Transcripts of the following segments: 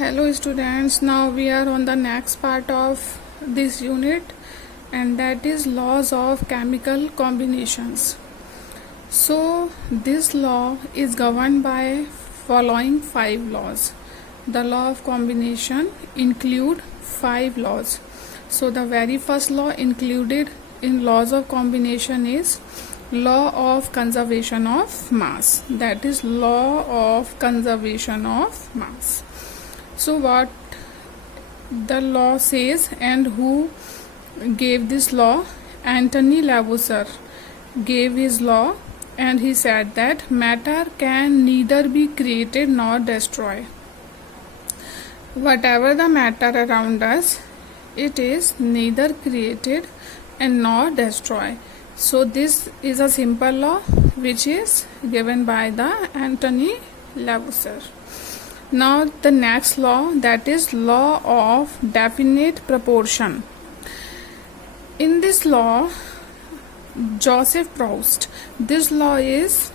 Hello students, now we are on the next part of this unit, and that is laws of chemical combinations. So this law is governed by following 5 laws. The law of combination include 5 laws. So the very first law included in laws of combination is law of conservation of mass. That is law of conservation of mass. So what the law says and who gave this law? Anthony Lavoisier gave his law, and he said that matter can neither be created nor destroyed. Whatever the matter around us, it is neither created and nor destroyed. So this is a simple law which is given by the Anthony Lavoisier. Now the next law, that is law of definite proportion. In this law, Joseph Proust, this law is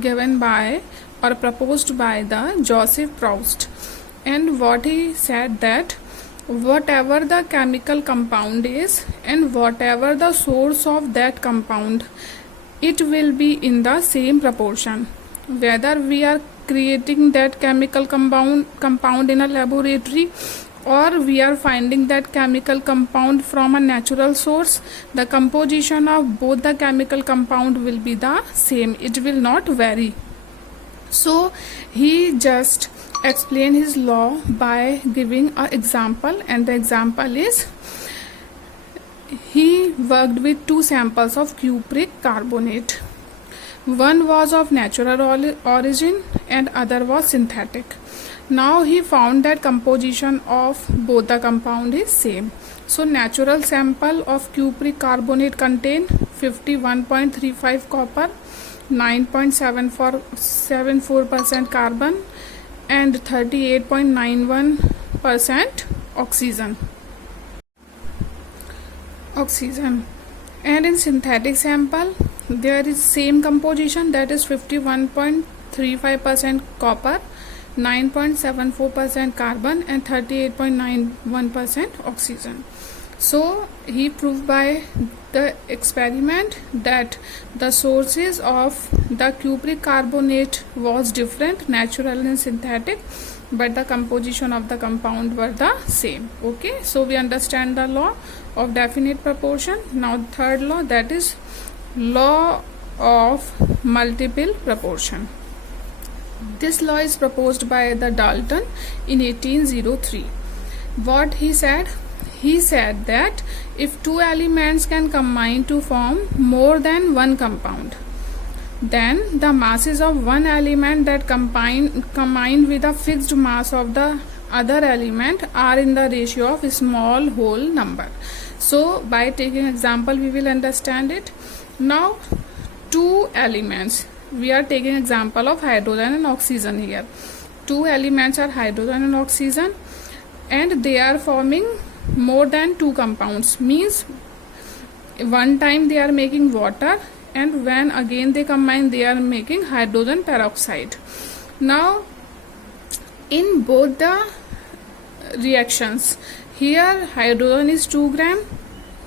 given by or proposed by the Joseph Proust, and what he said that whatever the chemical compound is and whatever the source of that compound, it will be in the same proportion. Whether we are creating that chemical compound in a laboratory, or we are finding that chemical compound from a natural source, the composition of both the chemical compound will be the same. It will not vary. So he just explained his law by giving an example, and the example is he worked with 2 samples of cupric carbonate. One was of natural origin and other was synthetic. Now he found that composition of both the compound is same. So natural sample of cupric carbonate contain 51.35 copper, 9.74% carbon and 38.91% oxygen. And in synthetic sample there is same composition, that is 51.35% copper, 9.74% carbon and 38.91% oxygen. So he proved by the experiment that the sources of the cupric carbonate was different, natural and synthetic, but the composition of the compound were the same. Okay, so we understand the law of definite proportion. Now third law, that is law of multiple proportion. This law is proposed by the Dalton in 1803. What he said? He said that if 2 elements can combine to form more than one compound, then the masses of one element that combined with a fixed mass of the other element are in the ratio of small whole number. So by taking example we will understand it. Now 2 elements, we are taking example of hydrogen and oxygen here. 2 elements are hydrogen and oxygen, and they are forming more than 2 compounds, means one time they are making water, and when again they combine they are making hydrogen peroxide. Now in both the reactions, here hydrogen is 2 gram,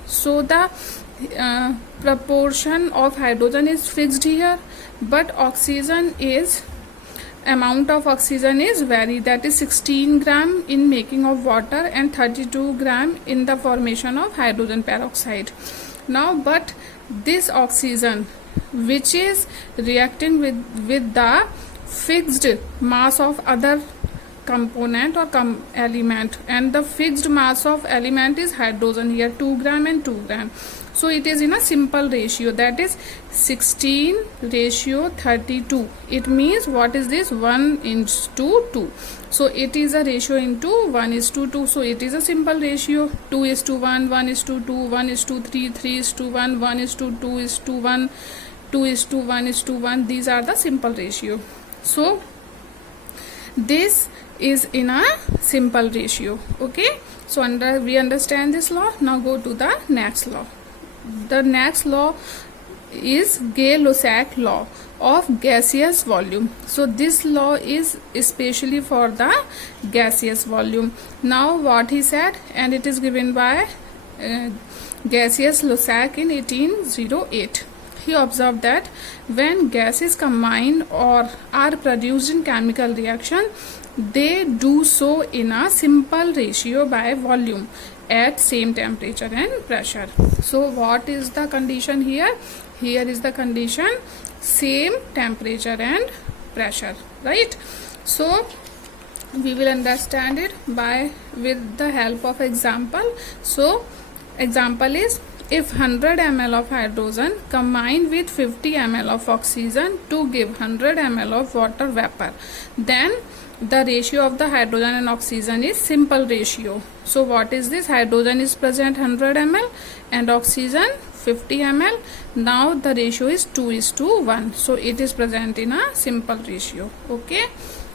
so the proportion of hydrogen is fixed here, but oxygen is, amount of oxygen is vary, that is 16 gram in making of water and 32 gram in the formation of hydrogen peroxide. Now but this oxygen which is reacting with the fixed mass of other component or element, and the fixed mass of element is hydrogen here, 2 gram and 2 gram. So it is in a simple ratio, that is 16:32. It means what is this? 1:2. So it is a ratio into 1:2. So it is a simple ratio. 2:1, 1:2, 1:3, 3:1, 1:2, 2:1, 2:1. These are the simple ratio. So this is in a simple ratio. Okay, so we understand this law. Now go to the next law. The next law is Gay-Lussac law of gaseous volume. So this law is especially for the gaseous volume. Now what he said, and it is given by Gasius-Lussac in 1808. He observed that when gases combine or are produced in chemical reaction, they do so in a simple ratio by volume at same temperature and pressure. So what is the condition here? Here is the condition, same temperature and pressure, right? So we will understand it with the help of example. So example is, if 100 ml of hydrogen combined with 50 ml of oxygen to give 100 ml of water vapor, then the ratio of the hydrogen and oxygen is simple ratio. So what is this? Hydrogen is present 100 ml and oxygen 50 ml. Now the ratio is 2:1. So it is present in a simple ratio. Okay.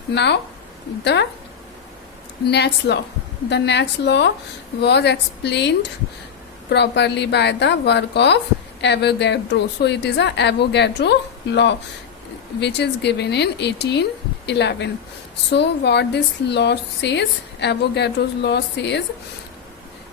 Now the next law. The next law was explained properly by the work of Avogadro. So it is a Avogadro law which is given in 1811. So what this law says, Avogadro's law says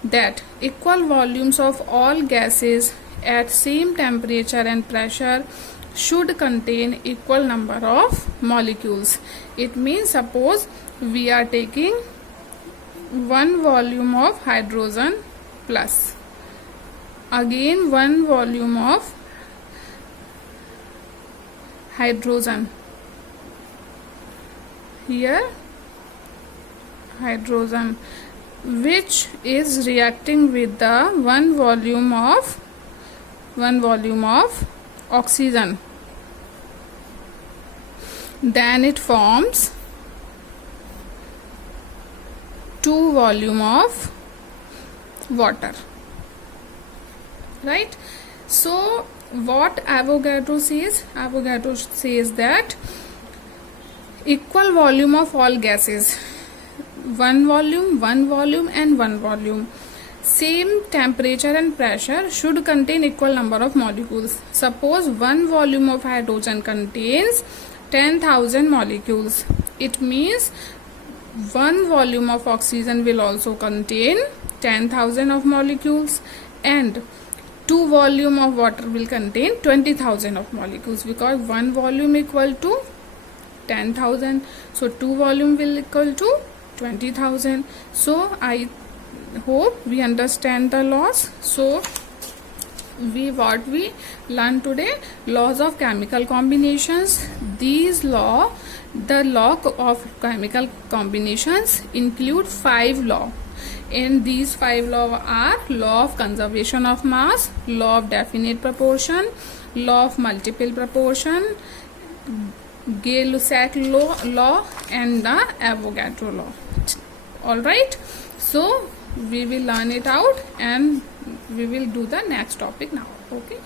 that equal volumes of all gases at same temperature and pressure should contain equal number of molecules. It means, suppose we are taking 1 volume of hydrogen plus again 1 volume of hydrogen. Here hydrogen, which is reacting with the 1 volume of oxygen, then it forms 2 volume of water, right? So what Avogadro says? Avogadro says that equal volume of all gases, 1 volume, 1 volume and 1 volume, same temperature and pressure, should contain equal number of molecules. Suppose 1 volume of hydrogen contains 10,000 molecules. It means 1 volume of oxygen will also contain 10,000 of molecules, and 2 volume of water will contain 20,000 of molecules, because 1 volume equal to 10,000, so 2 volume will equal to 20,000. So I hope we understand the laws. So what we learned today, laws of chemical combinations. These law, the law of chemical combinations include 5 laws. And these 5 laws are law of conservation of mass, law of definite proportion, law of multiple proportion, Gay-Lussac law and the Avogadro law. Alright, so we will learn it out and we will do the next topic now. Okay.